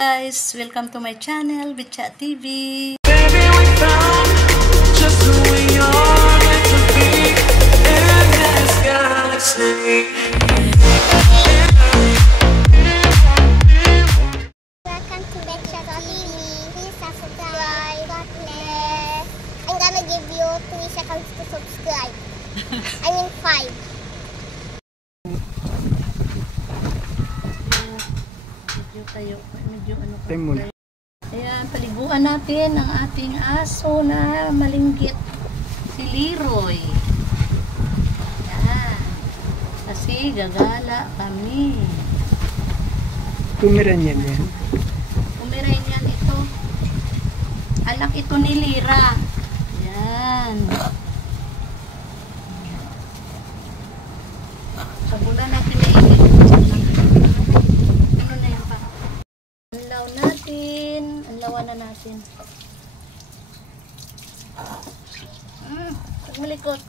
Guys, welcome to my channel, Bitchat TV. Baby, we found just who we are meant to be in this galaxy. Welcome to Bitchat TV. Please subscribe. God bless. I'm gonna give you 3 seconds to subscribe. I mean 5. Medyo ano. Ayan, paliguan natin ang ating aso na malinggit, si Leroy. Ayan. Kasi gagala kami. Pomeranian yan. Pomeranian ito. Anak ito ni Lira. Ayan. Sabunan natin na init. Anlaw natin. Anlawan na natin. Huwag malikot.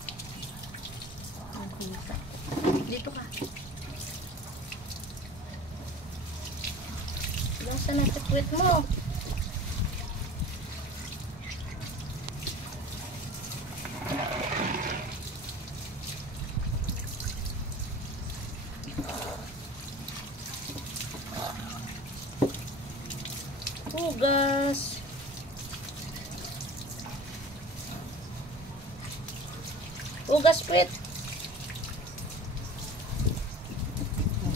Dito ka. Basta na sa puwet mo. Hugas. Hugas puwet.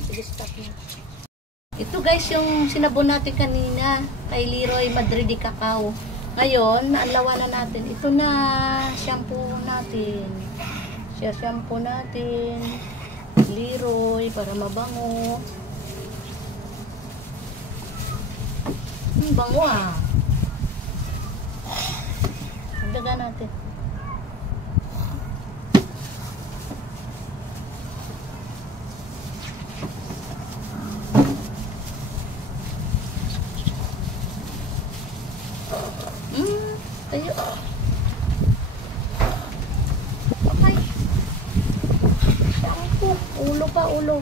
Sige, stop na. Ito guys yung sinabon natin kanina kay Leroy Madrid Cacao. Ngayon, naanlawan na natin. Ito na shampoo natin. Shampoo natin. Leroy para mabango. Bango ah. Daga natin. Tayo. Okay. Shampoo. Ulo pa, ulo.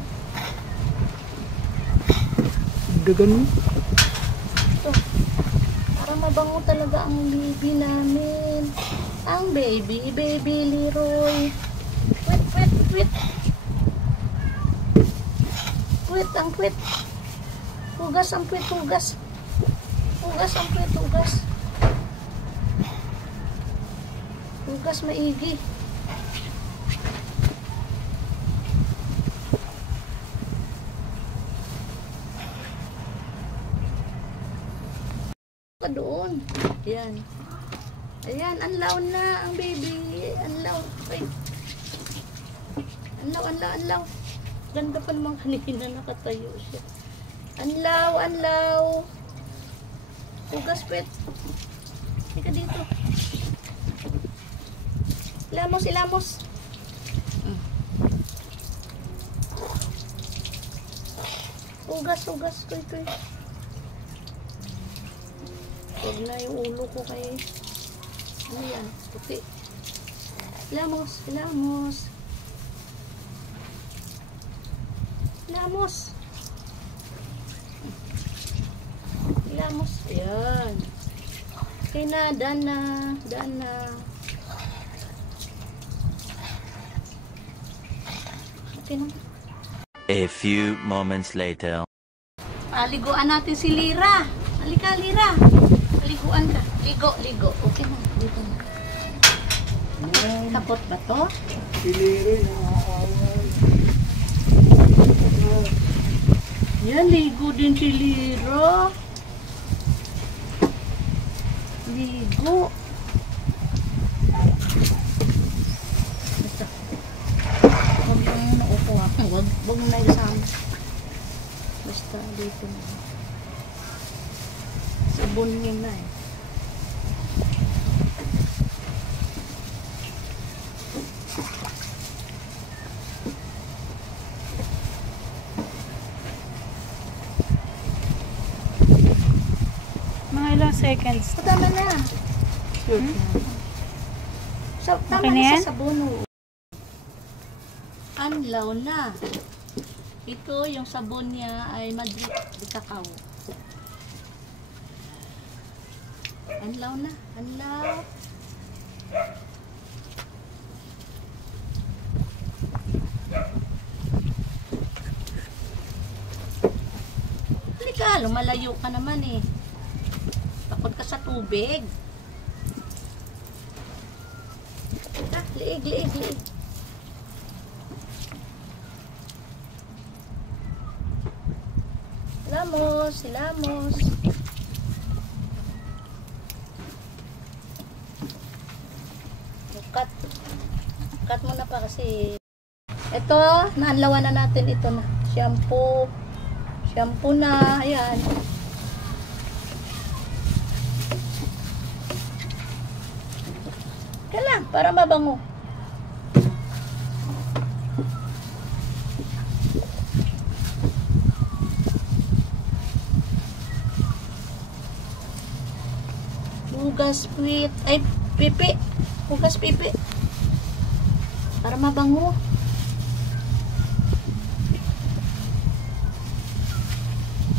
Dagan mo. Para mabango talaga ang baby namin. Ang baby Leroy. Wait. Wait, ang puwet. Hugas ang puwet, hugas. Hugas ang puwet, hugas. Hugas maigi. Doon. Ayan. Ayan, anlaw na ang baby. Anlaw. Wait. Anlaw. Ganda pa naman kanina nakatayo siya. Anlaw. Hugas pet. Ika dito. Ilamos. Hugas. Tuy. Huwag na yung ulo ko kay ano yan, puti. Ilamos. Ayan. Okay na, daan na. Okay na. A few moments later. Paliguan natin si Lira. Halika, Lira. Paliguan ka. Ligo. Okay na. Dito na. Kapot ba to? Si Leroy, nakakawal. Yan, ligo din si Lira. Ligo. Basta. Huwag lang naupo ha. Huwag na isang. Basta dito na. Sabon niya na eh. Mga ilang seconds. Tama na. Tama Okay na na yan? sa sabon. Anlaw na. Ito, yung sabon niya ay Madrid Cacao. Anlaw na. Anlaw. Halika, lumalayo ka naman eh. Takot ka sa tubig. Ah, liig, liig, liig. Silamos, silamos. Cut muna pa kasi. Ito, naanlawan na natin ito na. Shampoo. Shampoo na. Ayan. Kailan, para mabango. Hugas pipi. Hugas pipi. Para mabango.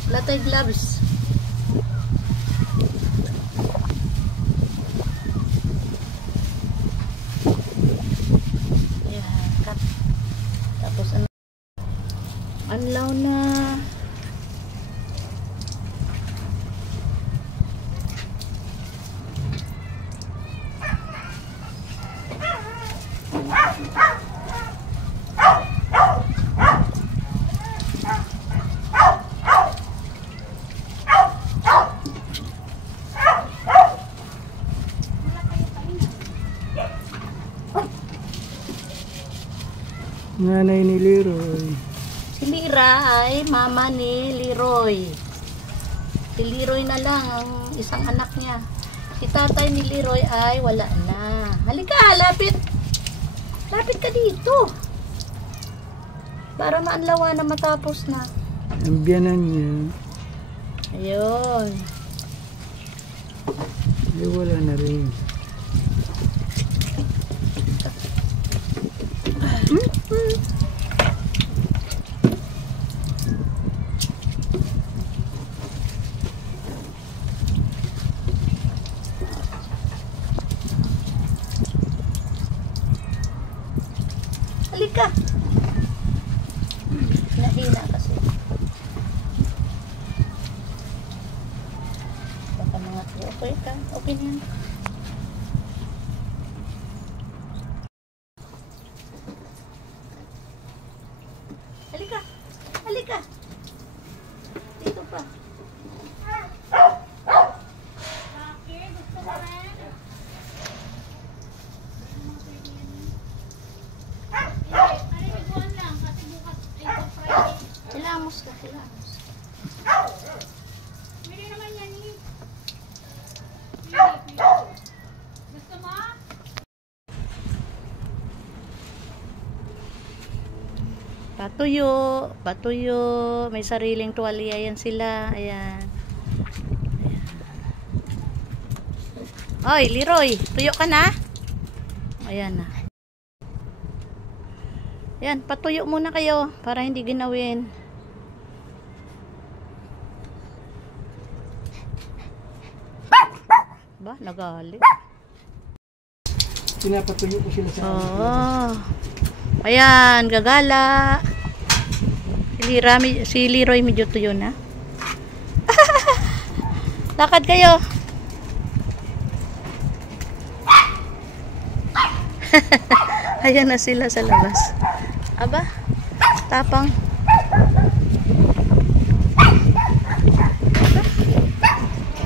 Wala tayong gloves. Ayan, cut. Tapos anlaw na. Nanay ni Leroy. Si Mira ay mama ni Leroy. Si Leroy na lang ang isang anak niya. Si tatay ni Leroy ay wala na. Halika, lapit. Lapit ka dito. Para maanlawan na matapos na. Ang biyanan niya. Ayun. Ay, wala na rin. Halika. Nahina kasi. Baka mga okay ka. Okay na yan. Halika. Halika. Dito pa. Hilamos ka, hilamos. Pwede naman yan eh. Gusto mo? Patuyo, patuyo. May sariling tuwalya yan sila. Ayan. Ayan. Oy, Leroy, tuyo ka na? Ayan na. Ayan, patuyo muna kayo para hindi ginawin. Ba, nagalit. Pinapatuyo ko sila sa Oh. Ayan, gagala. Si Leroy medyo tuyo na. Lakad kayo. Ayan na sila sa labas. Aba, tapang.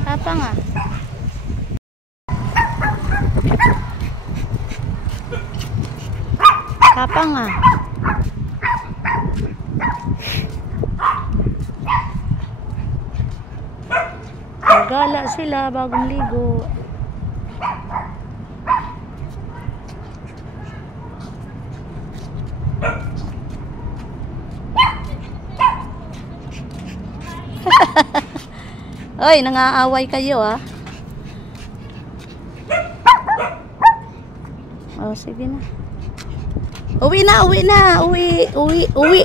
Tapang ah. Tapang ah. Nagala sila bagong ligo. Oy, nangaaway kayo ah. Oh, sige na. Uwi na, uwi na. Uwi, uwi, uwi.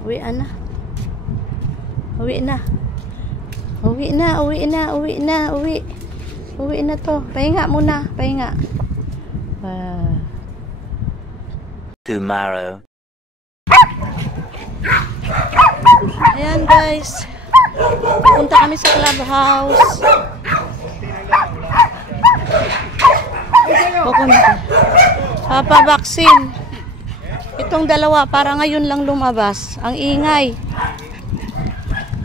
Uwi na. Uwi na. Uwi na, uwi na, uwi na, uwi. Uwi na to. Pahinga muna, pahinga. Tomorrow. Ayan guys. Punta kami sa clubhouse. Pupunta. Papabaksin. Itong dalawa, para ngayon lang lumabas. Ang ingay.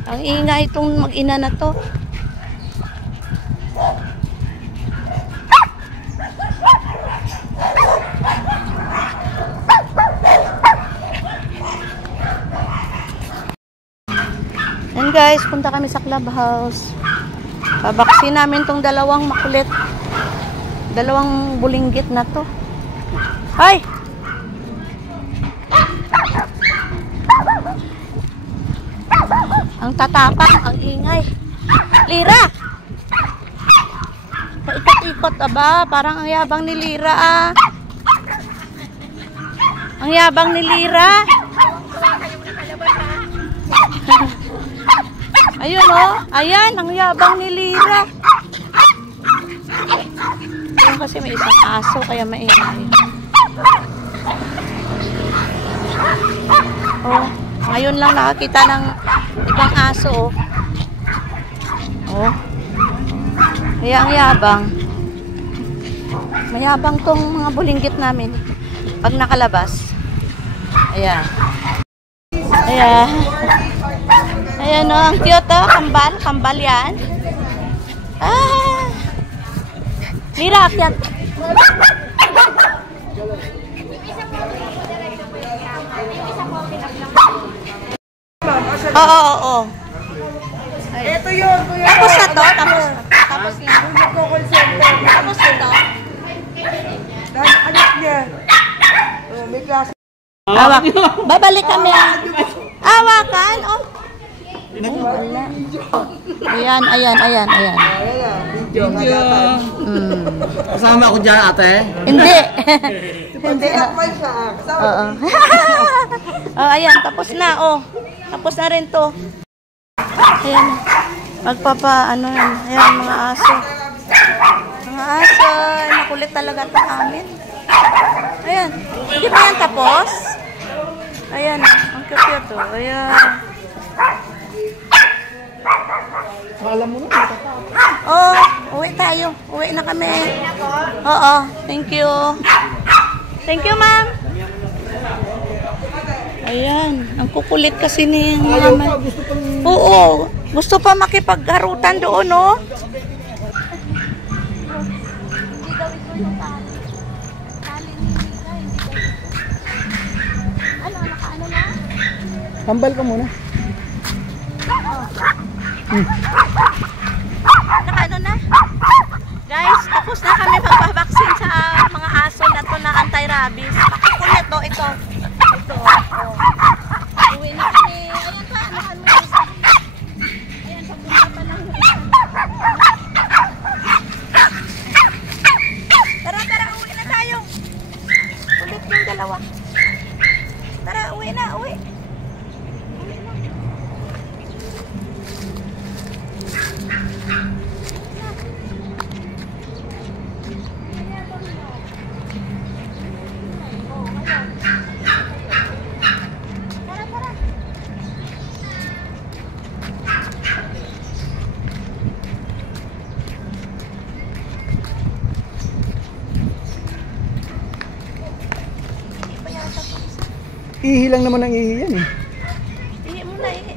Ang ingay itong mag-ina na to. And guys, punta kami sa clubhouse. Babaksin namin tong dalawang makulit. Dalawang bulinggit na to. Ay! Ang tatapang, ang ingay. Lira! Paikot-ikot, aba. Parang ang yabang ni Lira, ah. Ang yabang ni Lira. Ayun, oh. Ayan, ang yabang ni Lira. Ayun kasi may isang aso, kaya maingay. Oh, ngayon lang nakakita ng ibang aso, oh. Oh. Kaya ang yabang. Mayabang tong mga bulinggit namin pag nakalabas. Ayan. Ayan. Ayan, oh, ang cute, oh. Kambal, kambal yan. Ah. Lira, akyat. Oo, oo, oo. Ito yun, kuya. Tapos na to? Tapos na. Nagko-call center. Tapos na to? Dahil anak niya. May klase. Awak. Babalik kami. Awakan, oh. Wala. Ayan, ayan, ayan, ayan. Video, kagatan. Kasama ako dyan, ate. Hindi. Hindi. Sinakman siya. Kasama. Oo. Oh, ayan, tapos na, oh. Tapos na rin to. Ayan. Ano yan. Ayan, mga aso. Mga aso. Ay, makulit talaga ito amin. Ayan. Hindi pa yan tapos? Ayan. Ang cute to. Ayan. Alam mo na, Oh, uwi tayo. Uwi na kami. Oo. Thank you. Thank you, ma'am. Ayan. Ang kukulit kasi ni mama. Oo. Gusto pa makipagharutan doon, no? kambal ka muna. Nakaano na? Guys, tapos na kami magpabaksin sa mga aso na to na anti-rabies. Makukulit, oh, ito. Ito, oh. Uwi na kami. Ayan pa, nakan mo. Ayan, papunta pa lang. Tara, tara, uwi na tayo. Ulit yung dalawa. Tara, uwi na, uwi. Ihi lang naman ang ihi yan eh. Ihi mo na, ihi.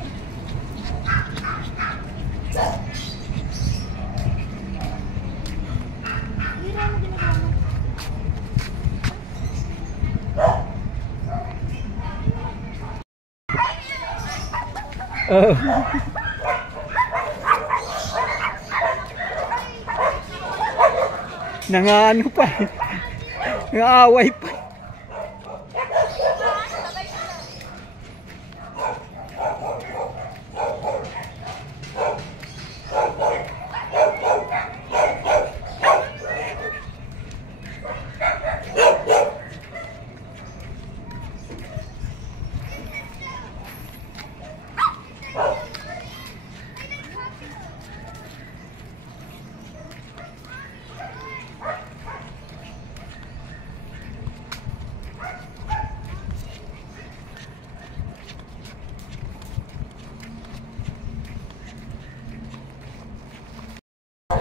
Oh. Nangaano pa eh. Nangaaway pa.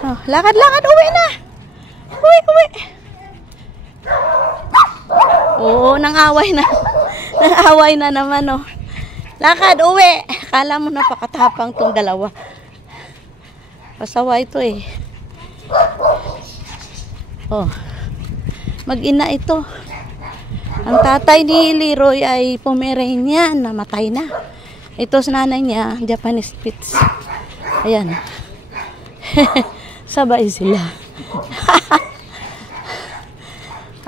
Oh, lakad-lakad, uwi na. Uwi. Oo, nang-away na. Nang-away na naman, oh. Lakad, uwi. Akala mo napakatapang tong dalawa. Pasawa ito eh. Oh. Mag-ina ito. Ang tatay ni Leroy ay Pomeranian. Namatay na. Ito sa nanay niya, Japanese Spitz. Ayan. Sabay sila.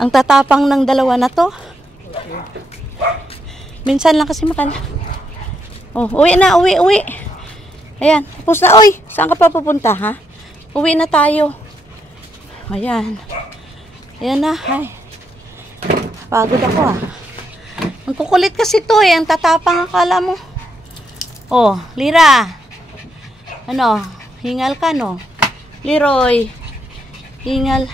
Ang tatapang ng dalawa na to. Minsan lang kasi makala. Oh, uwi na, uwi. Ayan, tapos na. Oy, saan ka pa pupunta, ha? Uwi na tayo. Ayan. Ayan na, ay. Pagod ako, ah. Ang kukulit kasi to, eh. Ang tatapang, akala mo. Oh, Lira. Ano, hingal ka, no? Leroy. Hingal.